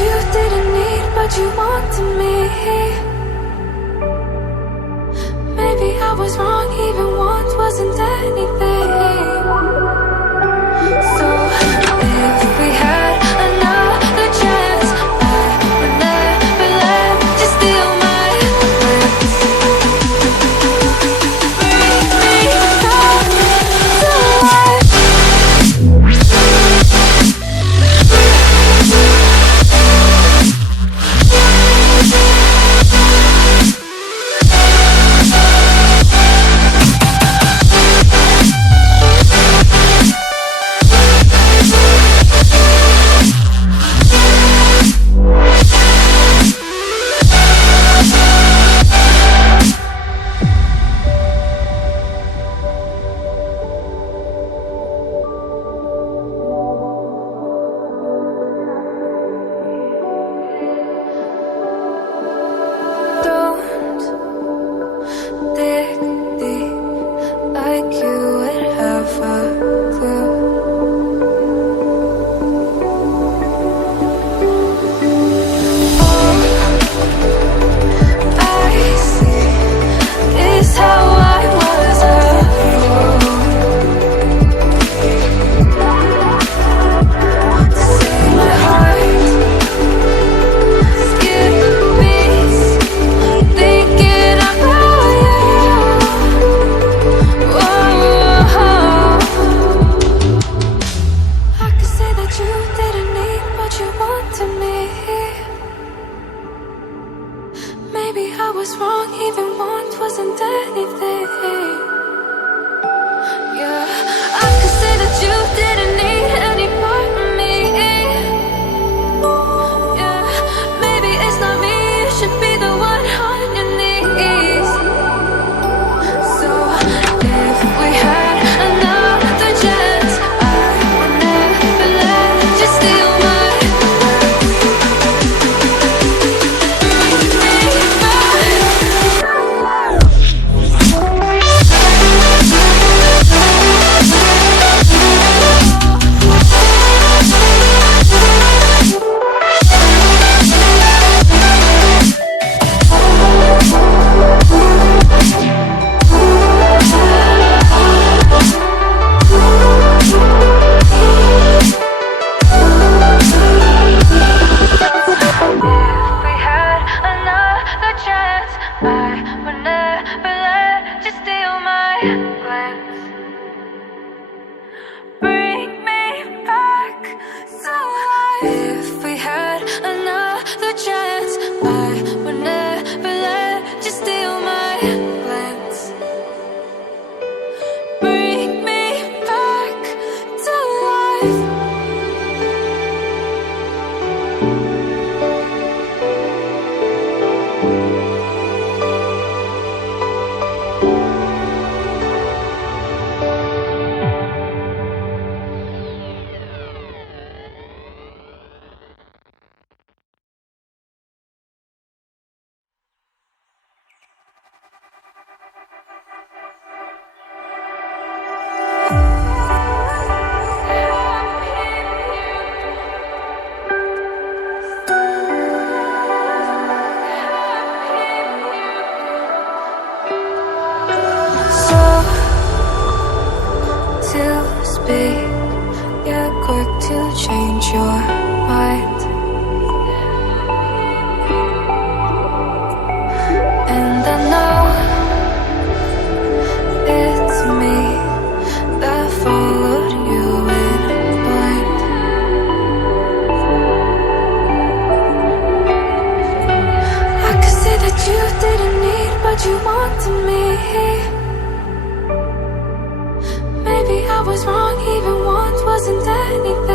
you didn't need, but you wanted me. Maybe I was wrong, even want wasn't anything. So if we had another chance, I would never let you steal my heart. Bring me back to life. Don't dig deep like you would have a clue. All I see is how I was a fool to see my heart skip beats thinking about you. Whoa. I could say that you didn't need, but you wanted me. Maybe I was wrong, even want wasn't anything. Yeah, I could say that you didn't need any part of me. Yeah, maybe it's not me, you should be the one on your knees. So if we had another chance, I would never let you steal my heart. Bring me back. If we had another chance, I would never let you steal my glance. Bring me back to life. If we had another chance, I would never let you steal my glance. Bring me back to life. So to speak, you're quick to change your mind. And I know it's me that followed you in blind. I could say that you didn't need, but you wanted me. Maybe I was wrong, even want wasn't anything.